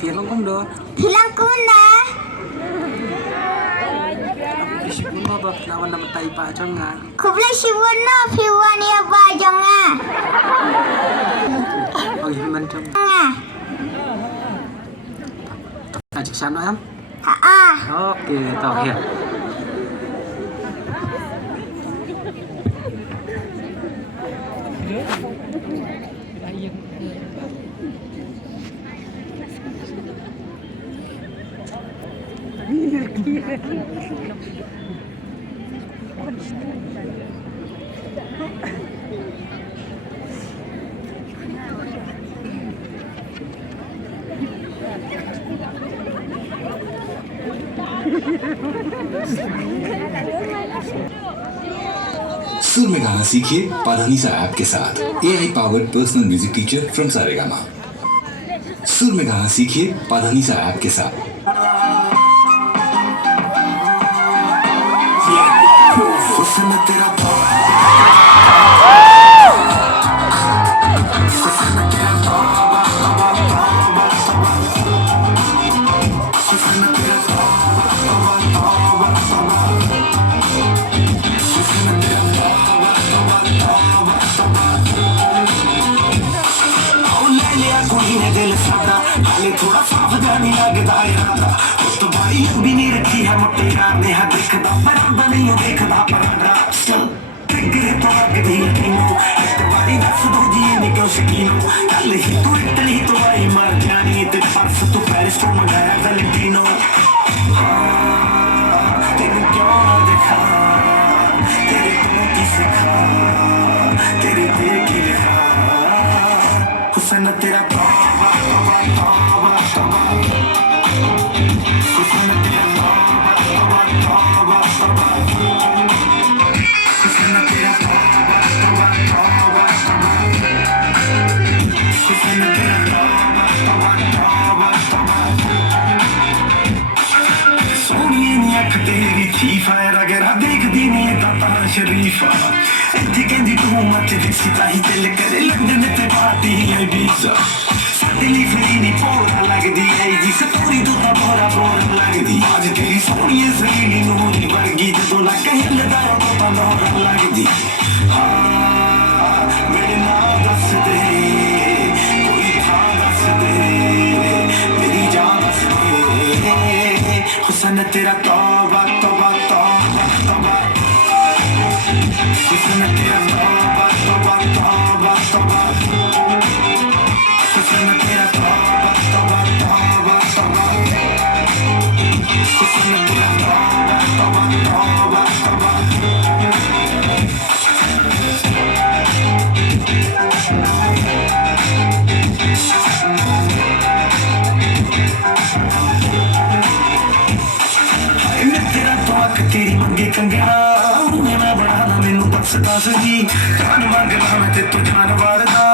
Film cũng được. Film cũng được. Disipun apa lawan nama tai pak jangan. Kublai siwana piwani apa jangan. Oh iya mencong. Ajak sana em. Oke, tahu ya. सुर में गाना सीखिए Padhanisa app के साथ AI powered personal music teacher from Saregama. सुर में गाना सीखिए पाधानीसा ऐप के साथ। थोड़ा सावधानी लगता इरादा उस तो भाई भी नहीं रखी है मोटे यार ने हर देखता बराबर नहीं देखता परांडा टिगरे तो आगे भी यकीनो एक बारी दस दो जी निकल सकीनो कल ही तू इतनी तो आई मर जानी ते परस तू पेरिस को मंगाया वैलेंटिनो तेरे क्यों ना देखा तेरे को की सिखा तेरे दिल की लिखा हुसैन तेरा शरीफा इतनी कहती तू मत दिसी ताही दिल करे लंदन ते पार्टी है वीजा दिल्ली फेरी पोरा लगदी है जी सतोरी तू ता बोरा लगदी आज तेरी सोनी सरीनी नूरी वर्गी तो लग हिलदा तो बनोर लगदी मेरे नाम दस दे कोई था दस दे मेरी जान दस दे हुस्न तेरा तौबा तौबा तौबा तौबा हुस्न तेरा तौबा तौबा तौबा तौबा हुस्न तेरा तौबा तौबा तौबा तौबा हुस्न तेरा तौबा तौबा तौबा तेरी मंगे कंगना मैं बढ़ाना मैनू दसदा सही जान मंगना मैं ते तू जान वारदा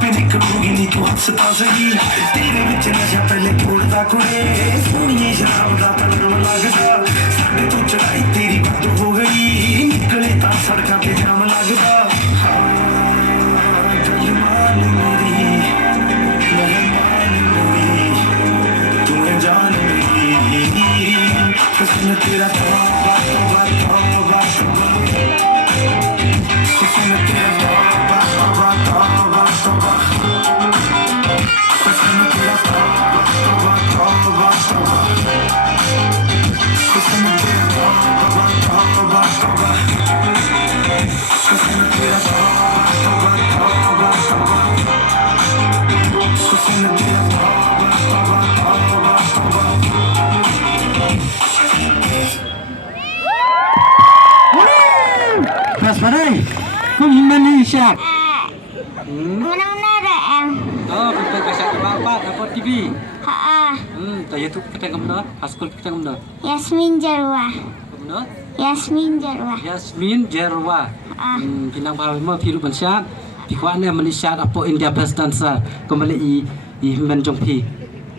पे निकलूगी नी तू हसदा सही तेरे विच नशा पहले छोड़दा कुड़े सोनिए शराब दा तलम लगदा साडे तू चढ़ाई तेरी बंद हो गई निकले ता सड़कां ते जाम लगदा जलमान मेरी मेहमान मेरी तू है जान मेरी हुस्न तेरा तौबा तौबा तौबा तौबा हुस्न तेरा तौबा तौबा तौबा तौबा हुस्न तेरा तौबा तौबा तौबा तौबा हुस्न तेरा तौबा तौबा तौबा हुस्न तेरा तौबा तौबा तौबा तौबा हुस्न तेरा तौबा तौबा तौबा तौबा Mas Padai, kau gimana Isyak? Mana-mana ada em. Oh, kita kasih ke bapak dapat TV. Tak YouTube kita kemana? Haskul kita kemana? Yasmin Jarwa. Kemana? Yasmin Jarwa. Yasmin Jarwa. Pinang bahawa mau piru pensyat. Pikwan ni Malaysia apa India best dancer kembali i menjumpi.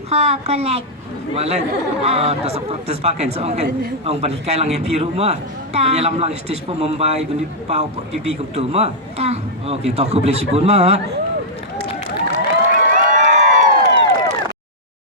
Ha, collect. Walai, tas pakai seorang kan, orang panikai langit piru mah. Dia lam lang stage pun Mumbai, benda pau TV kem tu mah. Ta. Okey, tak aku boleh sebut mah.